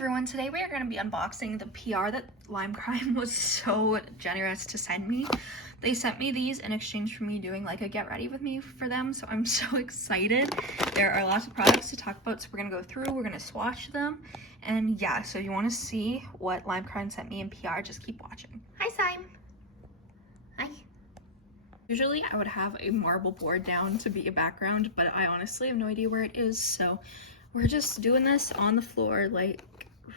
everyone, today we are going to be unboxing the PR that Limecrime was so generous to send me. They sent me these in exchange for me doing like a get ready with me for them, so I'm so excited. There are lots of products to talk about, so we're going to go through, we're going to swatch them, and yeah, so if you want to see what Limecrime sent me in PR, just keep watching. Hi, Sime. Hi. Usually I would have a marble board down to be a background, but I honestly have no idea where it is, so we're just doing this on the floor like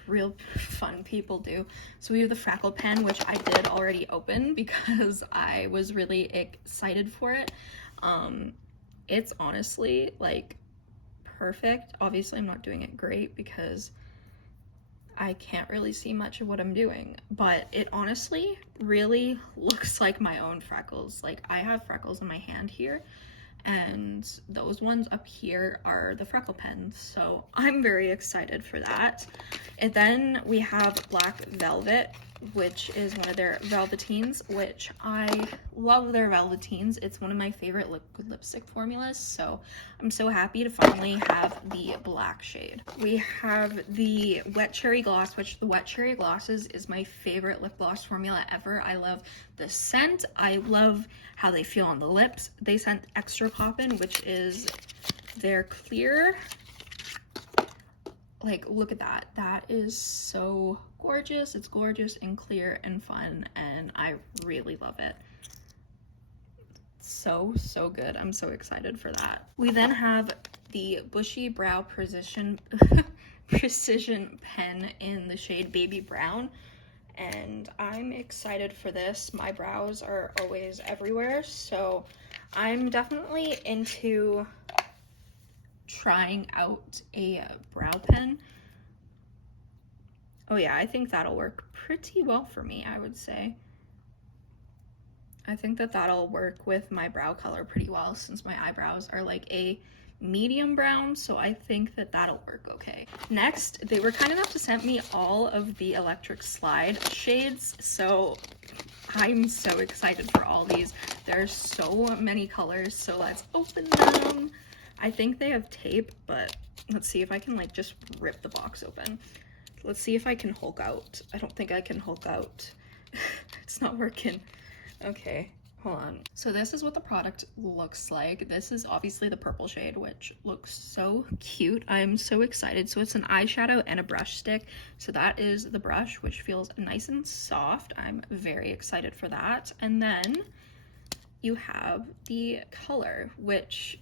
real fun people do. So we have the Freckle pen, which I did already open because I was really excited for it. It's honestly like perfect. Obviously I'm not doing it great because I can't really see much of what I'm doing, but it honestly really looks like my own freckles. Like I have freckles in my hand here, and those ones up here are the Freckle pens, so I'm very excited for that. And then we have Black Velvet, which is one of their velveteens, which I love their velveteens. It's one of my favorite liquid lipstick formulas, so I'm so happy to finally have the black shade. We have the Wet Cherry Gloss, which the Wet Cherry Glosses is my favorite lip gloss formula ever. I love the scent. I love how they feel on the lips. They sent Extra Poppin', which is their clear. Like, look at that. That is so gorgeous. It's gorgeous and clear and fun, and I really love it. So good. I'm so excited for that. We then have the Bushy Brow Precision pen in the shade Baby Brown, and I'm excited for this. My brows are always everywhere, so I'm definitely into trying out a brow pen. Oh yeah, I think that'll work pretty well for me, I would say. I think that that'll work with my brow color pretty well since my eyebrows are like a medium brown, so I think that that'll work okay. Next, they were kind enough to send me all of the Electric Slide shades, so I'm so excited for all these. There's so many colors, so let's open them. I think they have tape, but let's see if I can like just rip the box open. Let's see if I can Hulk out. I don't think I can Hulk out. It's not working. Okay, hold on. So this is what the product looks like. This is obviously the purple shade, which looks so cute. I'm so excited. So it's an eyeshadow and a brush stick. So that is the brush, which feels nice and soft. I'm very excited for that. And then you have the color, which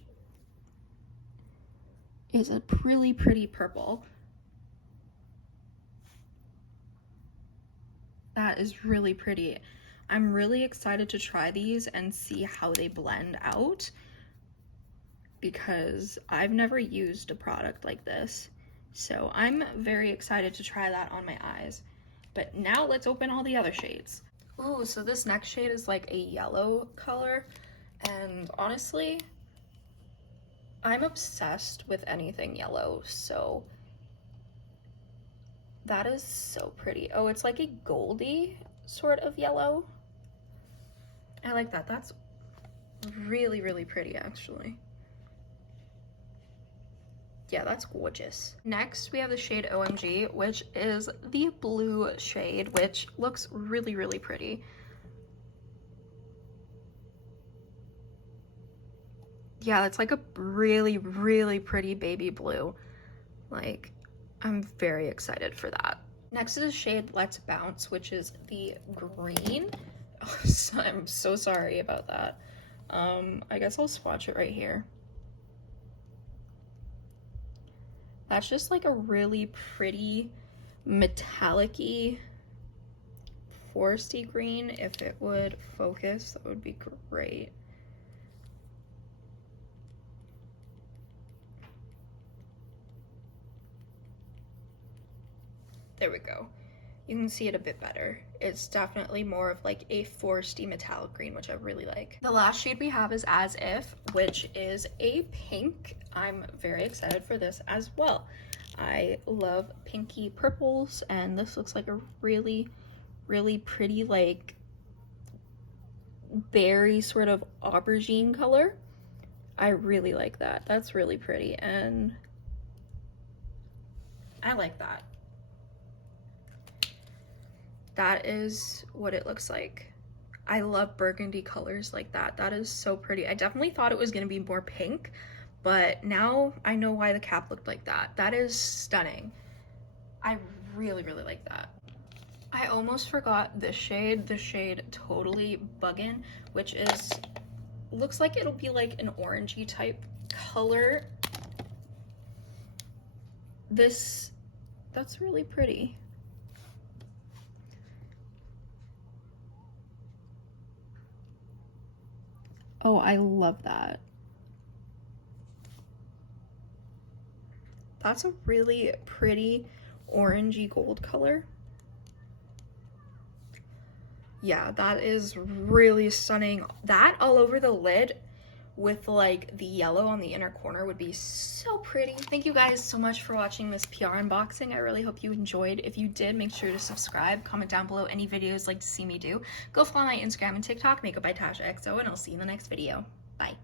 is a really pretty purple. That is really pretty. I'm really excited to try these and see how they blend out because I've never used a product like this. So I'm very excited to try that on my eyes. But now let's open all the other shades. Ooh, so this next shade is like a yellow color, and honestly, I'm obsessed with anything yellow, so that is so pretty. Oh, it's like a goldy sort of yellow. I like that. That's really pretty, actually. Yeah, that's gorgeous. Next, we have the shade OMG, which is the blue shade, which looks really pretty. Yeah, it's like a really pretty baby blue. Like, I'm very excited for that. Next is the shade Let's Bounce, which is the green. Oh, I'm so sorry about that. I guess I'll swatch it right here. That's just like a really pretty metallic-y foresty green. If it would focus, that would be great. There we go. You can see it a bit better. It's definitely more of like a foresty metallic green, which I really like. The last shade we have is As If, which is a pink. I'm very excited for this as well. I love pinky purples, and this looks like a really pretty like berry sort of aubergine color. I really like that. That's really pretty, and I like that. that is what it looks like. I love burgundy colors like that. That is so pretty. I definitely thought it was gonna be more pink, but now I know why the cap looked like that. That is stunning. I really, really like that. I almost forgot this shade, the shade Totally Buggin', which is, looks like it'll be like an orangey type color. That's really pretty. Oh, I love that. That's a really pretty orangey gold color. Yeah, that is really stunning. That all over the lid with like the yellow on the inner corner would be so pretty. Thank you guys so much for watching this PR unboxing. I really hope you enjoyed. If you did, make sure to subscribe, comment down below any videos you'd like to see me do. Go follow my Instagram and TikTok, Makeup by Tasha XO, and I'll see you in the next video. Bye.